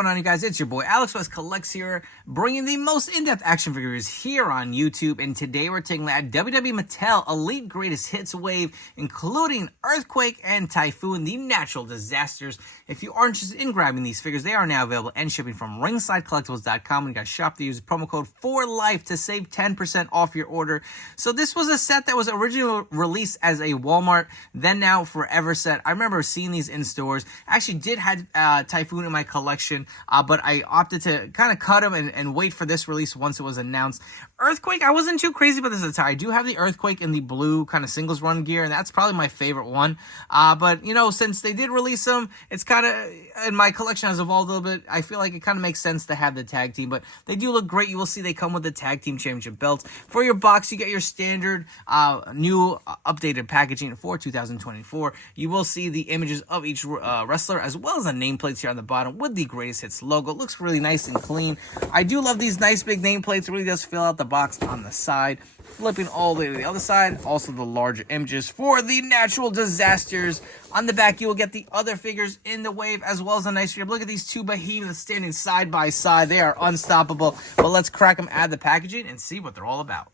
going on, you guys? It's your boy Alex West Collects here, bringing the most in-depth action figures here on YouTube. And today we're taking that WWE Mattel Elite Greatest Hits wave, including Earthquake and Typhoon, the natural disasters. If you are interested in grabbing these figures, they are now available and shipping from ringsidecollectibles.com. And you guys shop to use promo code FORLIFE to save 10% off your order. So this was a set that was originally released as a Walmart, then now forever set. I remember seeing these in stores. I actually did have Typhoon in my collection, but I opted to kind of cut them and wait for this release once it was announced. Earthquake, I wasn't too crazy about this attire. I do have the Earthquake in the blue kind of singles run gear, and that's probably my favorite one. But, you know, since they did release them, it's kind of, and my collection has evolved a little bit, I feel like it kind of makes sense to have the tag team, but they do look great. You will see they come with the tag team championship belts. For your box, you get your standard new updated packaging for 2024. You will see the images of each wrestler, as well as the nameplates here on the bottom with the Greatest Hits logo. It looks really nice and clean. I do love these nice big nameplates. It really does fill out the box on the side. Flipping all the way to the other side, also the larger images for the natural disasters. On the back, you will get the other figures in the wave, as well as a nice rib. Look at these two behemoths standing side by side. They are unstoppable. But let's crack them out of the packaging and see what they're all about.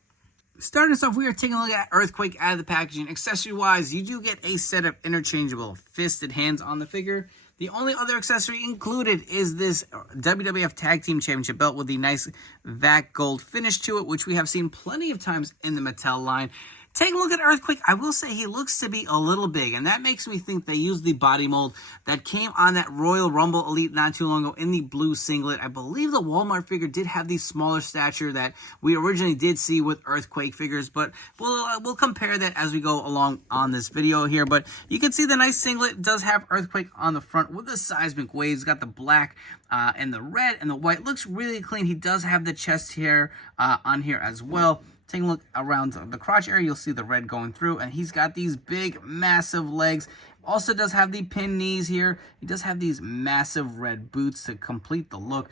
Starting us off, we are taking a look at Earthquake out of the packaging. Accessory-wise, you do get a set of interchangeable fisted hands on the figure. The only other accessory included is this WWF Tag Team Championship belt with the nice VAC gold finish to it, which we have seen plenty of times in the Mattel line. Take a look at Earthquake. I will say he looks to be a little big, and that makes me think they used the body mold that came on that Royal Rumble Elite not too long ago in the blue singlet. I believe the Walmart figure did have the smaller stature that we originally did see with Earthquake figures, but we'll compare that as we go along on this video here. But you can see the nice singlet does have Earthquake on the front with the seismic waves. Got the black and the red and the white. Looks really clean. He does have the chest hair on here as well. Take a look around the crotch area, you'll see the red going through, and he's got these big, massive legs. Also does have the pinned knees here. He does have these massive red boots to complete the look.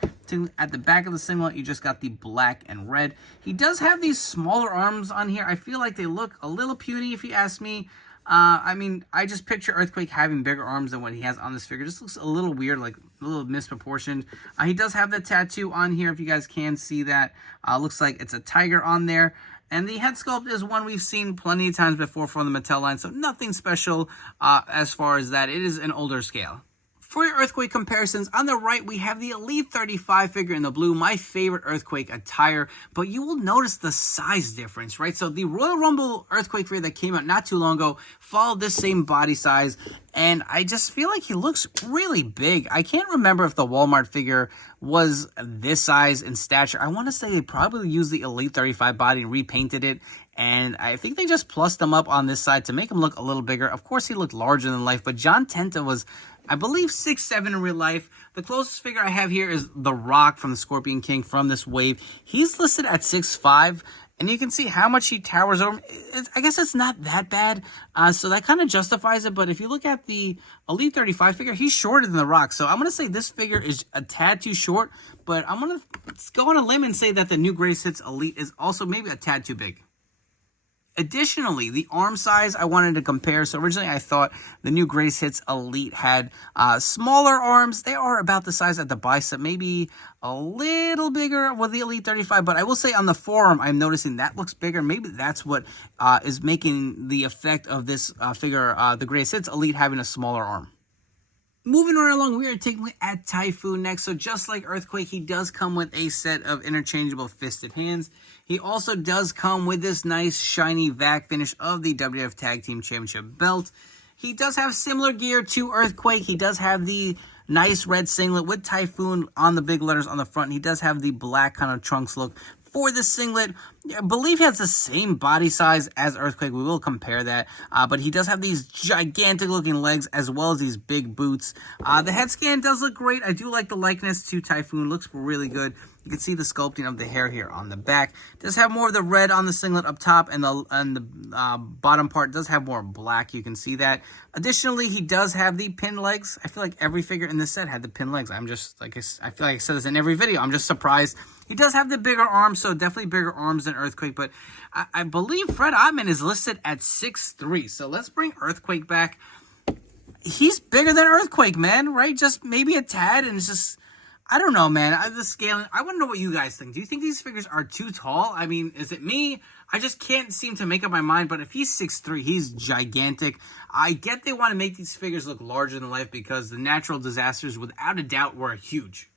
At the back of the singlet, you just got the black and red. He does have these smaller arms on here. I feel like they look a little puny, if you ask me. I mean, I just picture Earthquake having bigger arms than what he has on this figure. Just looks a little weird, like a little misproportioned. He does have the tattoo on here, if you guys can see that. Looks like it's a tiger on there. And the head sculpt is one we've seen plenty of times before from the Mattel line, so nothing special as far as that. It is an older scale. For your Earthquake comparisons, on the right, we have the Elite 35 figure in the blue, my favorite Earthquake attire, but you will notice the size difference, right? So the Royal Rumble Earthquake figure that came out not too long ago followed this same body size, and I just feel like he looks really big. I can't remember if the Walmart figure was this size in stature. I want to say they probably used the Elite 35 body and repainted it, and I think they just plussed him up on this side to make him look a little bigger. Of course, he looked larger than life, but John Tenta was, I believe, 6'7" in real life. The closest figure I have here is The Rock from the Scorpion King from this wave. He's listed at 6'5", and you can see how much he towers over. I guess it's not that bad, so that kind of justifies it. But if you look at the Elite 35 figure, he's shorter than The Rock. So I'm going to say this figure is a tad too short, but I'm going to go on a limb and say that the new Greatest Hits Elite is also maybe a tad too big. Additionally, the arm size I wanted to compare. So originally I thought the new Greatest Hits Elite had smaller arms. They are about the size at the bicep, maybe a little bigger with the Elite 35. But I will say on the forearm, I'm noticing that looks bigger. Maybe that's what is making the effect of this figure, the Greatest Hits Elite, having a smaller arm. Moving right along, we are taking a look at Typhoon next. So just like Earthquake, he does come with a set of interchangeable fisted hands. He also does come with this nice shiny VAC finish of the WWF Tag Team Championship belt. He does have similar gear to Earthquake. He does have the nice red singlet with Typhoon on the big letters on the front. He does have the black kind of trunks look for the singlet. I believe he has the same body size as Earthquake. We will compare that. But he does have these gigantic looking legs as well as these big boots. The head scan does look great. I do like the likeness to Typhoon. Looks really good. You can see the sculpting of the hair here on the back. Does have more of the red on the singlet up top, and the bottom part does have more black. You can see that. Additionally, he does have the pin legs. I feel like every figure in this set had the pin legs. I'm just, like, I feel like I said this in every video. I'm just surprised. He does have the bigger arms, so definitely bigger arms than Earthquake, but I believe Fred Ottman is listed at 6'3", so let's bring Earthquake back. He's bigger than Earthquake, man, right? Just maybe a tad, and it's just, I don't know, man. The scaling, I want to know what you guys think. Do you think these figures are too tall? I mean, is it me? I just can't seem to make up my mind, but if he's 6'3", he's gigantic. I get they want to make these figures look larger than life because the natural disasters, without a doubt, were huge.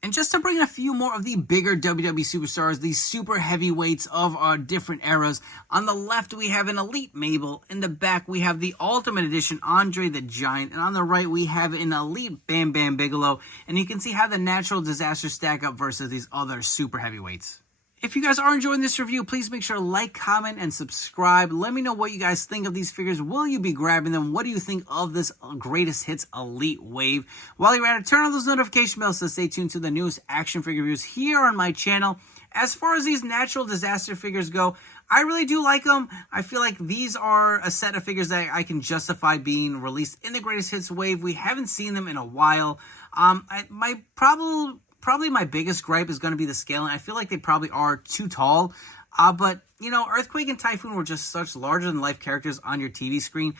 And just to bring a few more of the bigger WWE superstars, these super heavyweights of our different eras. On the left, we have an Elite Mabel. In the back, we have the Ultimate Edition Andre the Giant. And on the right, we have an Elite Bam Bam Bigelow. And you can see how the natural disasters stack up versus these other super heavyweights. If you guys are enjoying this review, please make sure to like, comment, and subscribe. Let me know what you guys think of these figures. Will you be grabbing them? What do you think of this Greatest Hits Elite Wave? While you're at it, turn on those notification bells to stay tuned to the newest action figure reviews here on my channel. As far as these natural disaster figures go, I really do like them. I feel like these are a set of figures that I can justify being released in the Greatest Hits Wave. We haven't seen them in a while. Probably my biggest gripe is going to be the scaling. I feel like they probably are too tall. But, you know, Earthquake and Typhoon were just such larger-than-life characters on your TV screen.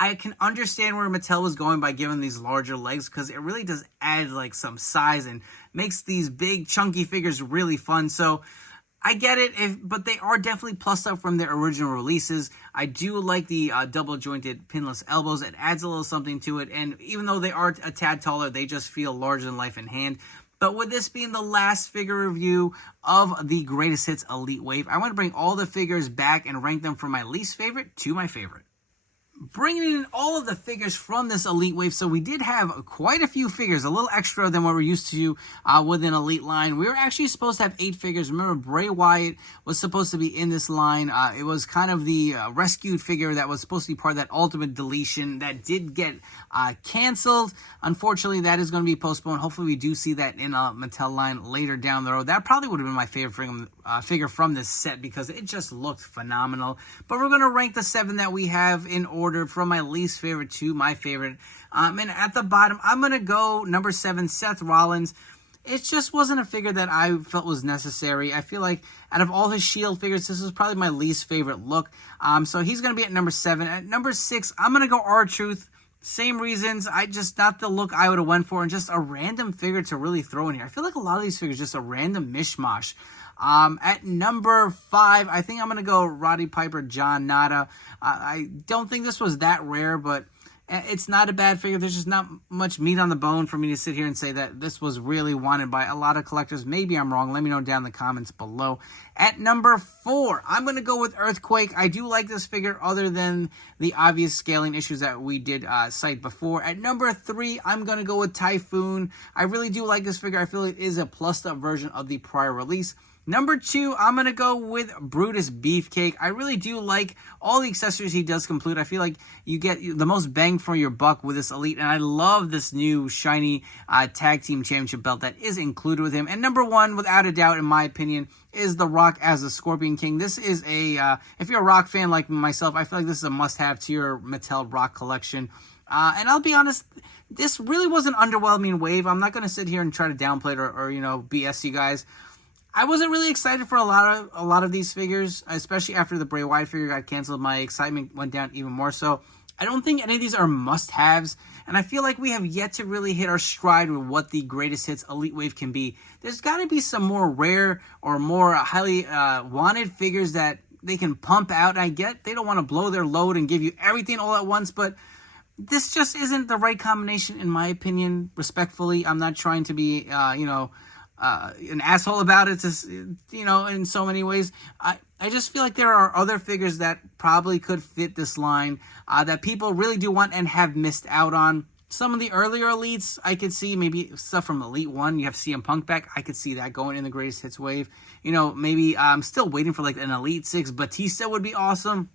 I can understand where Mattel was going by giving these larger legs because it really does add, like, some size and makes these big, chunky figures really fun. So I get it, but they are definitely plussed up from their original releases. I do like the double-jointed pinless elbows. It adds a little something to it. And even though they are a tad taller, they just feel larger-than-life in hand. But with this being the last figure review of the Greatest Hits Elite Wave, I want to bring all the figures back and rank them from my least favorite to my favorite. Bringing in all of the figures from this Elite Wave. So we did have quite a few figures, a little extra than what we're used to with an Elite line. We were actually supposed to have 8 figures. Remember, Bray Wyatt was supposed to be in this line. It was kind of the rescued figure that was supposed to be part of that Ultimate Deletion that did get canceled. Unfortunately, that is going to be postponed. Hopefully, we do see that in a Mattel line later down the road. That probably would have been my favorite figure from this set because it just looked phenomenal. But we're going to rank the 7 that we have in order from my least favorite to my favorite. And at the bottom, I'm going to go number 7, Seth Rollins. It just wasn't a figure that I felt was necessary. I feel like out of all his Shield figures, this is probably my least favorite look. So he's going to be at number 7. At number 6, I'm going to go R-Truth. Same reasons. Not the look I would have went for, and just a random figure to really throw in here. I feel like a lot of these figures just a random mishmash. At number 5, I think I'm going to go Roddy Piper, John Nada. I don't think this was that rare, but it's not a bad figure. There's just not much meat on the bone for me to sit here and say that this was really wanted by a lot of collectors. Maybe I'm wrong. Let me know down in the comments below. At number 4, I'm going to go with Earthquake. I do like this figure other than the obvious scaling issues that we did cite before. At number 3, I'm going to go with Typhoon. I really do like this figure. I feel it is a plussed up version of the prior release. Number 2, I'm going to go with Brutus Beefcake. I really do like all the accessories he does complete. I feel like you get the most bang for your buck with this Elite, and I love this new shiny Tag Team Championship belt that is included with him. And number 1, without a doubt, in my opinion, is The Rock as the Scorpion King. This is if you're a Rock fan like myself, I feel like this is a must-have to your Mattel Rock collection. And I'll be honest, this really was an underwhelming wave. I'm not going to sit here and try to downplay it or BS you guys. I wasn't really excited for a lot of these figures, especially after the Bray Wyatt figure got canceled. My excitement went down even more so. I don't think any of these are must-haves, and I feel like we have yet to really hit our stride with what the Greatest Hits Elite Wave can be. There's got to be some more rare or more highly wanted figures that they can pump out. And I get they don't want to blow their load and give you everything all at once, but this just isn't the right combination in my opinion, respectfully. I'm not trying to be, an asshole about it, in so many ways. I just feel like there are other figures that probably could fit this line that people really do want and have missed out on. Some of the earlier Elites, I could see maybe stuff from Elite 1. You have CM Punk back. I could see that going in the Greatest Hits Wave. Maybe I'm still waiting for like an Elite 6. Batista would be awesome.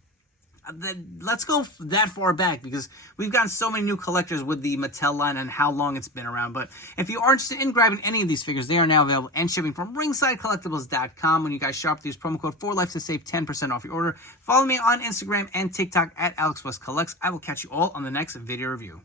Let's go that far back because we've gotten so many new collectors with the Mattel line and how long it's been around. But if you are interested in grabbing any of these figures, they are now available and shipping from ringsidecollectibles.com. When you guys shop, use promo code 4LIFE to save 10% off your order. Follow me on Instagram and TikTok at AlexWestCollects. I will catch you all on the next video review.